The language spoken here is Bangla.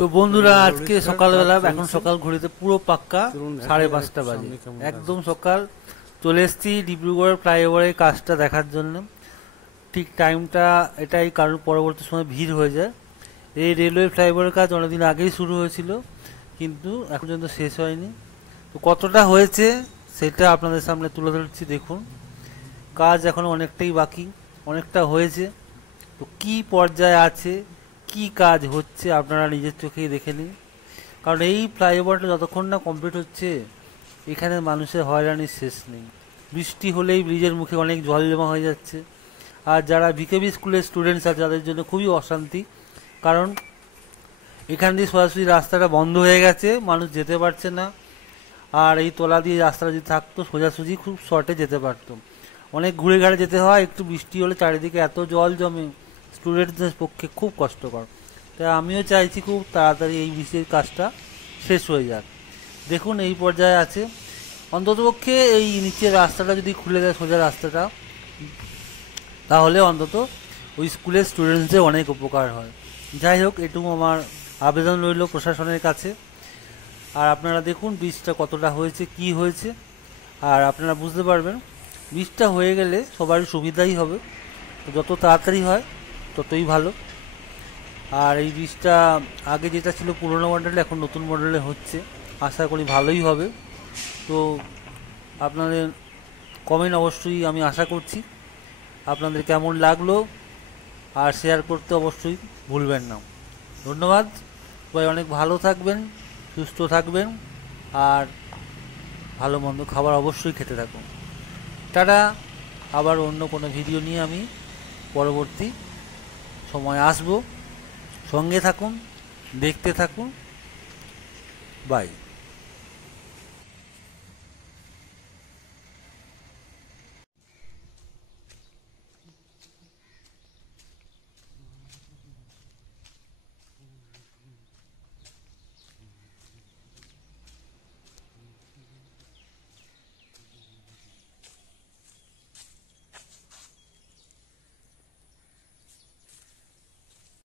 তো বন্ধুরা আজকে সকালবেলা এখন সকাল ঘড়িতে পুরো পাক্কা 5:30 বাজে, একদম সকাল চলে এসেছি ডিব্রুগড়ের ফ্লাইওভারের কাজটা দেখার জন্য। ঠিক টাইমটা এটাই, কারণ পরবর্তী সময় ভিড় হয়ে যায়। এই রেলওয়ে ফ্লাইওভারের কাজ অনেকদিন আগেই শুরু হয়েছিল, কিন্তু এখন পর্যন্ত শেষ হয়নি। তো কতটা হয়েছে সেটা আপনাদের সামনে তুলে ধরছি। দেখুন, কাজ এখন অনেকটাই বাকি, অনেকটা হয়েছে। তো কি পর্যায়ে আছে, কি কাজ হচ্ছে আপনারা নিজের চোখেই দেখে নিন। কারণ এই ফ্লাইওভারটা যতক্ষণ না কমপ্লিট হচ্ছে, এখানে মানুষের হয়রানির শেষ নেই। বৃষ্টি হলেই ব্রিজের মুখে অনেক জল জমা হয়ে যাচ্ছে। আর যারা ভিকেবি স্কুলের স্টুডেন্টস আছে তাদের জন্য খুবই অশান্তি, কারণ এখান দিয়ে সরাসরি রাস্তাটা বন্ধ হয়ে গেছে, মানুষ যেতে পারছে না। আর এই তলা দিয়ে রাস্তাটা যদি থাকতো সোজাসুজি খুব শর্টে যেতে পারতো। অনেক ঘুরে ঘাড়ে যেতে হয়, একটু বৃষ্টি হলে চারিদিকে এত জল জমে, স্টুডেন্টদের পক্ষে খুব কষ্টকর। তাই আমিও চাইছি খুব তাড়াতাড়ি এই বৃষ্টির কাজটা শেষ হয়ে যাক। দেখুন এই পর্যায়ে আছে, অন্ততপক্ষে এই নিচের রাস্তাটা যদি খুলে দেয়, সোজা রাস্তাটা, তাহলে অন্তত ওই স্কুলের স্টুডেন্টসদের অনেক উপকার হয়। যাই হোক, এটুকু আমার আবেদন রইল প্রশাসনের কাছে। আর আপনারা দেখুন বৃষ্টিটা কতটা হয়েছে, কি হয়েছে, আর আপনারা বুঝতে পারবেন বৃষ্টিটা হয়ে গেলে সবারই সুবিধাই হবে। যত তাড়াতাড়ি হয় ততই ভালো। আর এই বৃষ্টিটা আগে যেটা ছিল পুরোনো মডেলে, এখন নতুন মডেলে হচ্ছে, আশা করি ভালোই হবে। তো আপনাদের কমেন্ট অবশ্যই আমি আশা করছি। আপনাদের কেমন লাগলো আর শেয়ার করতে অবশ্যই ভুলবেন না। ধন্যবাদ। সবাই অনেক ভালো থাকবেন, সুস্থ থাকবেন, আর ভালো মন্দ খাবার অবশ্যই খেতে থাকুন। টাটা। আবার অন্য কোনো ভিডিও নিয়ে আমি পরবর্তী সময় আসব। সঙ্গে থাকুন, দেখতে থাকুন। বাই।